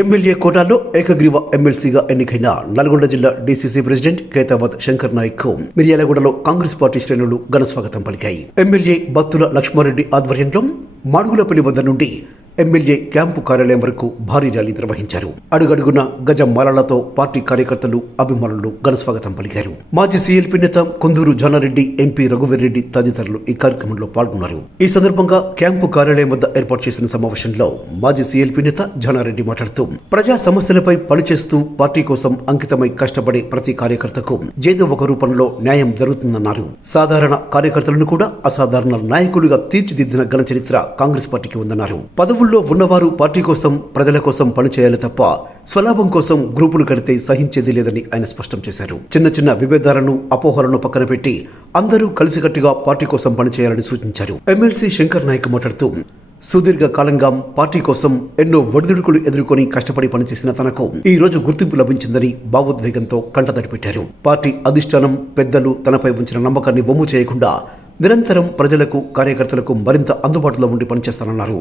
MLA కోటాలో ఏకగ్రీవ ఎమ్మెల్సీగా ఎన్నికైన నల్గొండ జిల్లా డీసీసీ ప్రెసిడెంట్ కేతావత్ శంకర్ నాయక్కు మిర్యాలగూడలో కాంగ్రెస్ పార్టీ శ్రేణులు ఘన స్వాగతం పలికాయి. ఎమ్మెల్యే బత్తుల లక్ష్మారెడ్డి ఆధ్వర్యంలో మాడుగులపల్లి వద్ద నుండి ఎమ్మెల్యే క్యాంపు కార్యాలయం వరకు భారీ ర్యాలీ నిర్వహించారు. అడుగడుగున గజ మాలలతో పార్టీ కార్యకర్తలు అభిమానులు ఘనస్వాగతం పలికారు. మాజీ సీఎల్పీ నేత కొందూరు జానారెడ్డి ఎంపీ రఘువీర్రెడ్డి తదితరులు ఈ కార్యక్రమంలో పాల్గొన్నారు. ఈ సందర్భంగా క్యాంపు కార్యాలయం వద్ద ఏర్పాటు చేసిన సమావేశంలో మాజీ సీఎల్పీ నేత జానారెడ్డి మాట్లాడుతూ ప్రజా సమస్యలపై పనిచేస్తూ పార్టీ కోసం అంకితమై కష్టపడే ప్రతి కార్యకర్తకు ఏదో ఒక రూపంలో న్యాయం జరుగుతుందన్నారు. సాధారణ కార్యకర్తలను కూడా అసాధారణ నాయకులుగా తీర్చిదిద్దిన ఘన చరిత్ర కాంగ్రెస్ పార్టీకి ఉందన్నారు. పదవుల్లో ఉన్నవారు పార్టీ కోసం ప్రజల కోసం పనిచేయాలి తప్ప స్వలాభం కోసం గ్రూపులు కడితే సహించేది లేదని ఆయన స్పష్టం చేశారు. చిన్న చిన్న విభేదాలను అపోహలను పక్కన పెట్టి అందరూ కలిసికట్టుగా పార్టీ కోసం పనిచేయాలని సూచించారు. ఎమ్మెల్సీ శంకర్ నాయక్ మాట్లాడుతూ సుదీర్ఘ కాలంగా పార్టీ కోసం ఎన్నో ఒడిదుడుకులు ఎదుర్కొని కష్టపడి పనిచేసిన తనకు ఈ రోజు గుర్తింపు లభించిందని భావోద్వేగంతో కంటతడి పెట్టారు పార్టీ అధిష్టానం పెద్దలు తనపై ఉంచిన నమ్మకాన్ని వమ్ము చేయకుండా నిరంతరం ప్రజలకు కార్యకర్తలకు మరింత అందుబాటులో ఉండి పనిచేస్తానన్నారు.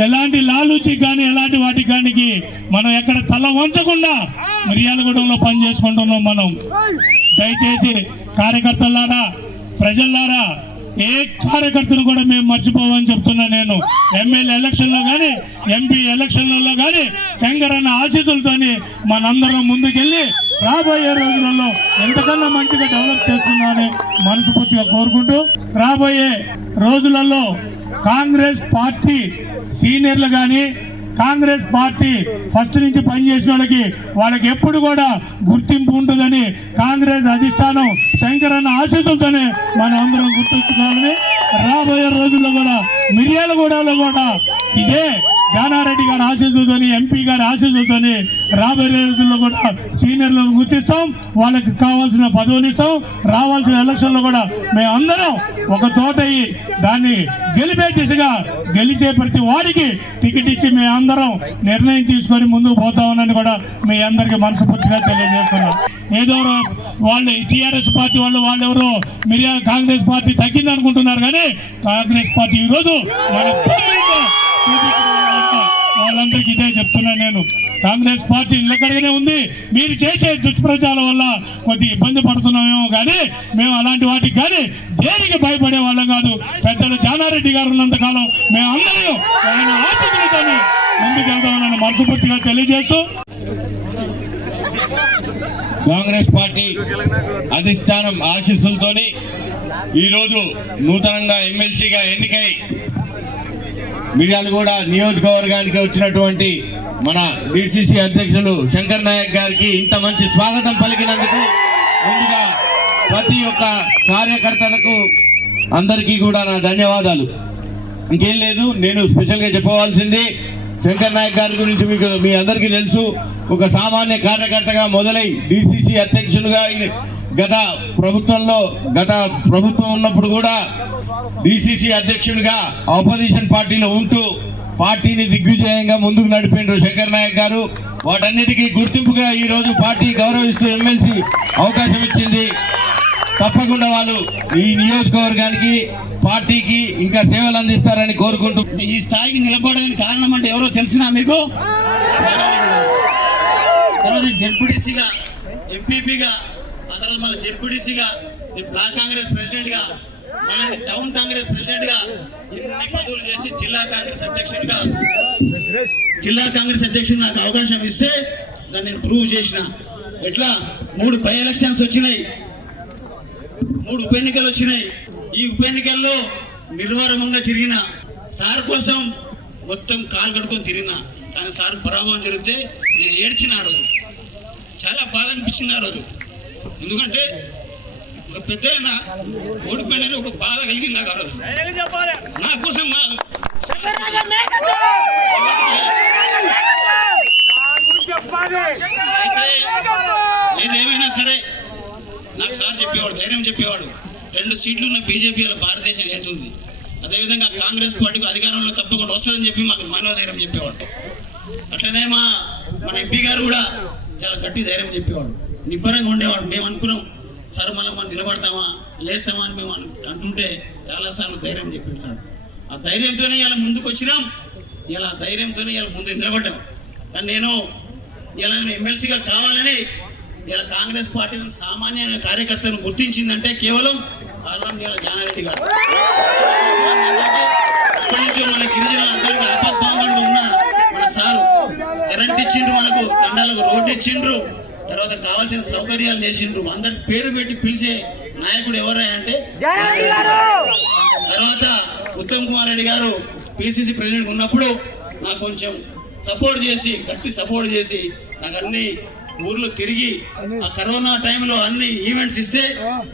ఎలాంటి లాలూచి కానీ ఎలాంటి వాటి కానికి మనం ఎక్కడ తల వంచకుండా మిర్యాలగూడెంలో పని చేసుకుంటున్నాం మనం. దయచేసి కార్యకర్తలారా ప్రజల్లారా ఏ కార్యకర్తను కూడా మేము మర్చిపోవని చెప్తున్నా నేను. ఎమ్మెల్యే ఎలక్షన్లో కానీ ఎంపీ ఎలక్షన్లలో కానీ శంకరన్న ఆశీస్సులతోని మనందరం ముందుకెళ్ళి రాబోయే రోజులలో ఎంతకన్నా మంచిగా డెవలప్ చేస్తున్నామని మనస్ఫూర్తిగా కోరుకుంటూ రాబోయే రోజులలో కాంగ్రెస్ పార్టీ సీనియర్లు కానీ కాంగ్రెస్ పార్టీ ఫస్ట్ నుంచి పనిచేసిన వాళ్ళకి వాళ్ళకి ఎప్పుడు కూడా గుర్తింపు ఉంటుందని కాంగ్రెస్ అధిష్టానం శంకరన్న ఆశీస్సులతోనే మనం అందరం గుర్తుంచుకోవాలని రాబోయే రోజుల్లో కూడా మిర్యాలగూడలో కూడా ఇదే జానారెడ్డి గారి ఆశీస్సులతోని ఎంపీ గారి ఆశీస్సులతోని రాబోయే రోజుల్లో కూడా సీనియర్లను గుర్తిస్తాం వాళ్ళకి కావాల్సిన పదవులు ఇస్తాం రావాల్సిన ఎలక్షన్లో కూడా మేము అందరం ఒక తోటయి దాన్ని గెలిపే దిశగా గెలిచే ప్రతి వారికి టికెట్ ఇచ్చి మేము అందరం నిర్ణయం తీసుకొని ముందుకు పోతామని కూడా మీ అందరికీ మనస్ఫూర్తిగా తెలియజేస్తున్నాం. ఏదో వాళ్ళు టీఆర్ఎస్ పార్టీ వాళ్ళు వాళ్ళు ఎవరో మిరియా కాంగ్రెస్ పార్టీ తగ్గింది అనుకుంటున్నారు కానీ కాంగ్రెస్ పార్టీ ఈరోజు మన వాళ్ళందరికీ ఇదే చెప్తున్నా నేను. కాంగ్రెస్ పార్టీ నిలకడగానే ఉంది. మీరు చేసే దుష్ప్రచారం వల్ల కొద్ది ఇబ్బంది పడుతున్నామేమో కానీ మేము అలాంటి వాటికి కానీ దేనికి భయపడే వాళ్ళం కాదు. పెద్దలు జానారెడ్డి గారు ఉన్నంత కాలం మేము అందరం ఆయన ఆశీస్సులతోనే ముందుకెళ్దామని మనసుపూర్తిగా తెలియజేస్తూ కాంగ్రెస్ పార్టీ అధిష్టానం ఆశీస్సులతోని ఈరోజు నూతనంగా ఎమ్మెల్సీగా ఎన్నికై మిర్యాలగూడ నియోజకవర్గానికి వచ్చినటువంటి మన డిసిసి అధ్యక్షులు శంకర్ నాయక్ గారికి ఇంత మంచి స్వాగతం పలికినందుకు ముందుగా ప్రతి ఒక్క కార్యకర్తలకు అందరికీ కూడా నా ధన్యవాదాలు. ఇంకేం లేదు నేను స్పెషల్గా చెప్పవలసింది శంకర్ నాయక్ గారి గురించి మీకు మీ అందరికీ తెలుసు. ఒక సామాన్య కార్యకర్తగా మొదలై డిసిసి అధ్యక్షులుగా గత ప్రభుత్వంలో గత ప్రభుత్వం ఉన్నప్పుడు కూడా డిసిసి అధ్యక్షునిగా ఆపోజిషన్ పార్టీలో ఉంటూ పార్టీని దిగ్విజయంగా ముందుకు నడిపిండ్రు శంకర్ నాయక్ గారు. వాటన్నిటికీ గుర్తింపుగా ఈ రోజు పార్టీ గౌరవిస్తూ ఎమ్మెల్సీ అవకాశం ఇచ్చింది. తప్పకుండా వాళ్ళు ఈ నియోజకవర్గానికి పార్టీకి ఇంకా సేవలు అందిస్తారని కోరుకుంటూ ఈ స్థాయికి నిలబడడానికి కారణం అంటే ఎవరో తెలిసినా మీకు? తర్వాత జెడ్పీటీసీగా ఎంపీపీగా తర్వాత మళ్ళీ జెడ్పీటీసీగా బ్లాక్ కాంగ్రెస్ ప్రెసిడెంట్గా మళ్ళీ టౌన్ కాంగ్రెస్ ప్రెసిడెంట్గా ఇన్ని పదవులు చేసి జిల్లా కాంగ్రెస్ అధ్యక్షుడిగా జిల్లా కాంగ్రెస్ అధ్యక్షుడు నాకు అవకాశం ఇస్తే దాన్ని నేను ప్రూవ్ చేసిన. ఎట్లా? మూడు బై ఎలక్షన్స్ వచ్చినాయి. మూడు ఉప ఎన్నికలు వచ్చినాయి. ఈ ఉప ఎన్నికల్లో నిర్వరమంగా తిరిగిన సార్ కోసం మొత్తం కాలు కడుకొని తిరిగిన. కానీ సార్ పరాభవం జరిగితే నేను ఏడ్చిన ఆ రోజు చాలా బాధ అనిపించింది ఆ రోజు. ఎందుకంటే ఒక పెద్ద ఆయన ఓడిపోయినని ఒక బాధ కలిగింది నాకు రోజు. నా కోసం కాదు. ఏదేమైనా సరే నాకు సార్ చెప్పేవాడు ధైర్యం చెప్పేవాడు. రెండు సీట్లు ఉన్న బీజేపీ అలా భారతదేశం వెళ్తుంది అదేవిధంగా కాంగ్రెస్ పార్టీకి అధికారంలో తప్పకుండా వస్తుందని చెప్పి మాకు మనోధైర్యం చెప్పేవాడు. అట్లనే మా మన ఎంపీ గారు కూడా చాలా గట్టి ధైర్యం చెప్పేవాడు. నిబ్బరంగా ఉండేవాడు. మేము అనుకున్నాం సార్ మళ్ళీ మనం నిలబడతామా లేస్తామా అని మేము అంటుంటే చాలాసార్లు ధైర్యం చెప్పిన సార్. ఆ ధైర్యంతోనే ఇలా ముందుకు వచ్చినాం. ఇలా ధైర్యంతోనే ఇలా ముందు నిలబడ్డాం. కానీ నేను ఇలా నేను ఎమ్మెల్సీగా కావాలని ఇలా కాంగ్రెస్ పార్టీ సామాన్య కార్యకర్తను గుర్తించిందంటే కేవలం ఆర్లం ఇలా జానారెడ్డి గారు. ఇప్పటి మన గిరిజనులందరికీ ఉన్న మన సారు. కరెంట్ ఇచ్చిండ్రు మనకు తండాలకు రోడ్డు ఇచ్చిండ్రు. తర్వాత కావాల్సిన సౌకర్యాలు చేసిండ్రు. అందరి పేరు పెట్టి పిలిచే నాయకుడు ఎవరా అంటే తర్వాత ఉత్తమ్ కుమార్ రెడ్డి గారు పిసిసి ప్రెసిడెంట్ ఉన్నప్పుడు నాకు కొంచెం సపోర్ట్ చేసి గట్టి సపోర్ట్ చేసి నాకు అన్ని ఊర్లో తిరిగి ఆ కరోనా టైంలో అన్ని ఈవెంట్స్ ఇస్తే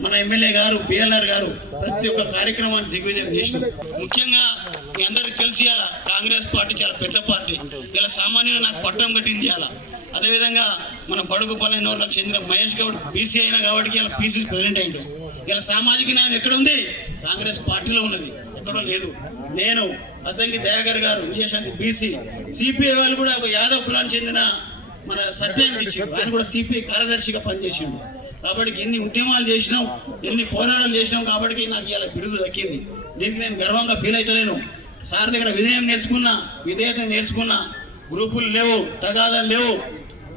మన ఎమ్మెల్యే గారు బిఎల్ఆర్ గారు ప్రతి ఒక్క కార్యక్రమాన్ని దిగ్విజయం చేసింది ముఖ్యంగా మీ అందరికి తెలిసి కాంగ్రెస్ పార్టీ చాలా పెద్ద పార్టీ. ఇలా సామాన్యులు నాకు పట్టం కట్టింది ఇవాళ. అదేవిధంగా మన బడుగు పల్లెని వాళ్ళకి చెందిన మహేష్ గౌడ్ బీసీ అయినా కాబట్టి ఇలా పీసీ ప్రెసిడెంట్ అయ్యాడు. ఇలా సామాజిక న్యాయం ఎక్కడ ఉంది? కాంగ్రెస్ పార్టీలో ఉన్నది. ఎక్కడో లేదు. నేను అద్దంకి దయాకర్ గారు విజయశాంతి బీసీ సిపిఐ వాళ్ళు కూడా ఒక యాదవ్ కులానికి చెందిన మన సత్యానికి ఇచ్చిండు. ఆయన కూడా సిపిఐ కార్యదర్శిగా పనిచేసిండు. కాబట్టి ఎన్ని ఉద్యమాలు చేసినాం ఎన్ని పోరాటాలు చేసినాం కాబట్టి నాకు ఇలా బిరుదు దక్కింది. దీనికి నేను గర్వంగా ఫీల్ అవుతలేను సార్ దగ్గర విధేయం నేర్చుకున్నా విధేయత నేర్చుకున్నా గ్రూపులు లేవు తగాదాలు లేవు.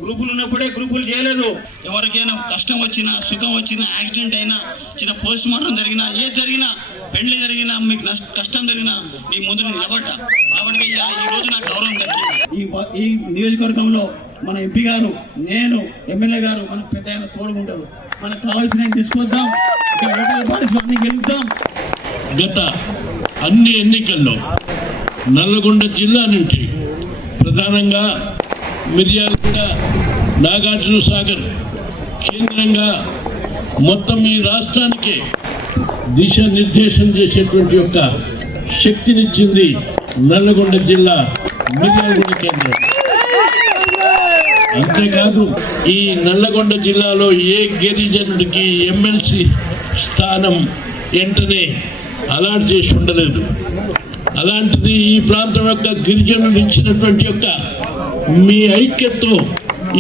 గ్రూపులు ఉన్నప్పుడే గ్రూపులు చేయలేదు. ఎవరికైనా కష్టం వచ్చినా సుఖం వచ్చినా యాక్సిడెంట్ అయినా చిన్న పోస్ట్ మార్టం జరిగినా ఏది జరిగినా పెళ్ళి జరిగినా మీకు నష్ట కష్టం జరిగినా మీ ముందు నేను నిలబడ్డా కాబట్టి ఈ రోజు నాకు గౌరవం దక్కింది ఈ ఈ నియోజకవర్గంలో మన ఎంపీ గారు నేను ఎమ్మెల్యే గారు మనకు పెద్ద ఆయన తోడుకుంటారు మనకు కావాల్సిన తీసుకొద్దాం. అన్ని గెలుద్దాం. గత అన్ని ఎన్నికల్లో నల్లగొండ జిల్లా నుంచి ప్రధానంగా మిర్యాలగూడ నాగార్జున సాగర్ కేంద్రంగా మొత్తం ఈ రాష్ట్రానికి దిశానిర్దేశం చేసేటువంటి యొక్క శక్తినిచ్చింది నల్లగొండ జిల్లా మిర్యాలగూడ కేంద్రం. అంతేకాదు ఈ నల్లగొండ జిల్లాలో ఏ గిరిజనుడికి ఎమ్మెల్సీ స్థానం వెంటనే అలాట్ చేసి ఉండలేదు. అలాంటిది ఈ ప్రాంతం యొక్క గిరిజనులు ఇచ్చినటువంటి యొక్క మీ ఐక్యతతో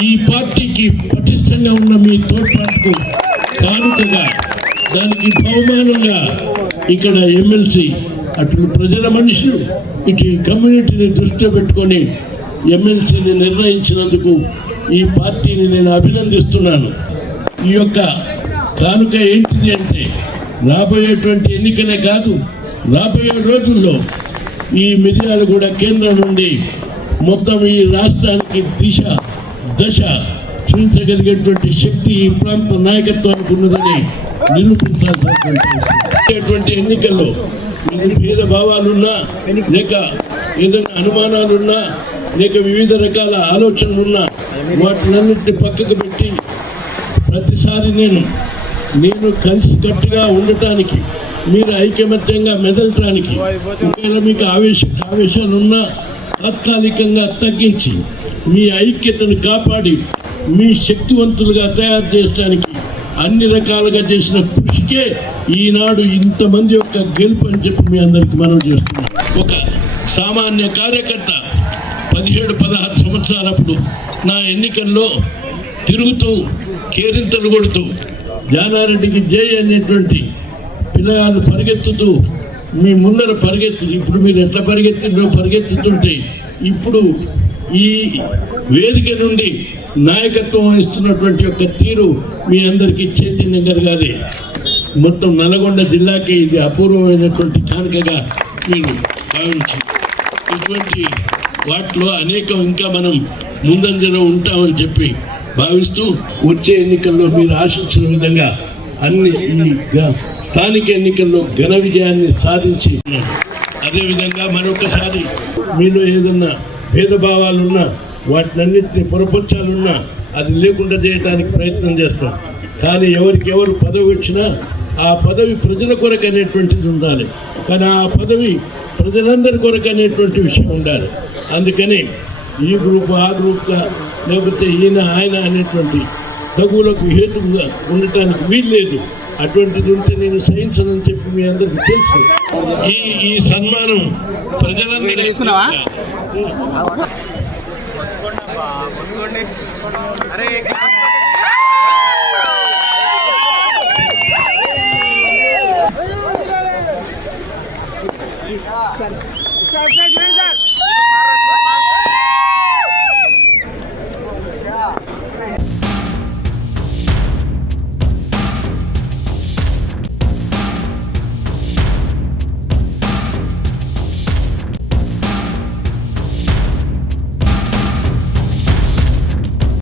ఈ పార్టీకి పటిష్టంగా ఉన్న మీ తోడ్పాటుకు కానుకగా దానికి బహుమానంగా ఇక్కడ ఎమ్మెల్సీ అటు ప్రజల మనుషులు ఇటు కమ్యూనిటీని దృష్టిలో పెట్టుకొని ఎమ్మెల్సీని నిర్ణయించినందుకు ఈ పార్టీని నేను అభినందిస్తున్నాను. ఈ యొక్క కానుక ఏంటిది అంటే రాబోయేటువంటి ఎన్నికలే కాదు రాబోయే రోజుల్లో ఈ మిర్యాలగూడ కేంద్రం నుండి మొత్తం ఈ రాష్ట్రానికి దిశ దశ చూపించగలిగేటువంటి శక్తి ఈ ప్రాంత నాయకత్వానికి ఉన్నదని నిరూపించాల్సినటువంటి ఎన్నికల్లో భేద భావాలున్నా లేక ఏదైనా అనుమానాలున్నా లేక వివిధ రకాల ఆలోచనలున్నా వాటినన్నింటినీ పక్కకు పెట్టి ప్రతిసారి నేను నేను కలిసికట్టుగా ఉండటానికి మీరు ఐకమత్యంగా మెదలటానికి ఒకవేళ మీకు ఆవేశ ఆవేశాలున్నా తాత్కాలికంగా తగ్గించి మీ ఐక్యతను కాపాడి మీ శక్తివంతులుగా తయారు చేయడానికి అన్ని రకాలుగా చేసిన కృషికే ఈనాడు ఇంతమంది యొక్క గెలుపు అని చెప్పి మీ అందరికి మనం చేస్తున్నాం. ఒక సామాన్య కార్యకర్త పదిహేడు పదహారు సంవత్సరాలప్పుడు నా ఎన్నికల్లో తిరుగుతూ కేరింతలు కొడుతూ జానారెడ్డికి జై అనేటువంటి పిల్లగాళ్ళు పరిగెత్తుతూ మీ ముందర పరిగెత్తు ఇప్పుడు మీరు ఎట్లా పరిగెత్తిండో పరిగెత్తుతుంటే ఇప్పుడు ఈ వేదిక నుండి నాయకత్వం వహిస్తున్నటువంటి యొక్క తీరు మీ అందరికీ చైతన్యం కలగాలి మొత్తం నల్గొండ జిల్లాకి ఇది అపూర్వమైనటువంటి కానుకగా మీరు భావించింది ఇటువంటి వాటిలో అనేకం ఇంకా మనం ముందంజలో ఉంటామని చెప్పి భావిస్తూ వచ్చే ఎన్నికల్లో మీరు ఆశించిన విధంగా అన్ని స్థానిక ఎన్నికల్లో ఘన విజయాన్ని సాధించి అదేవిధంగా మరొకసారి మీలో ఏదన్నా భేదభావాలున్నా వాటినన్నింటినీ పొరపరచాలున్నా అది లేకుండా చేయడానికి ప్రయత్నం చేస్తాం. కానీ ఎవరికెవరు పదవి వచ్చినా ఆ పదవి ప్రజల కొరకు అనేటువంటిది ఉండాలి. కానీ ఆ పదవి ప్రజలందరి కొరకు అనేటువంటి విషయం ఉండాలి. అందుకని ఈ గ్రూప్ ఆ గ్రూప్గా లేకపోతే ఈయన ఆయన అనేటువంటి తగువులకు హేతువుగా ఉండటానికి వీలు లేదు అటువంటిది ఉంటే నేను సహించనని చెప్పి మీ అందరికీ తెలుసు. ఈ ఈ సన్మానం ప్రజలందరికీ Sir,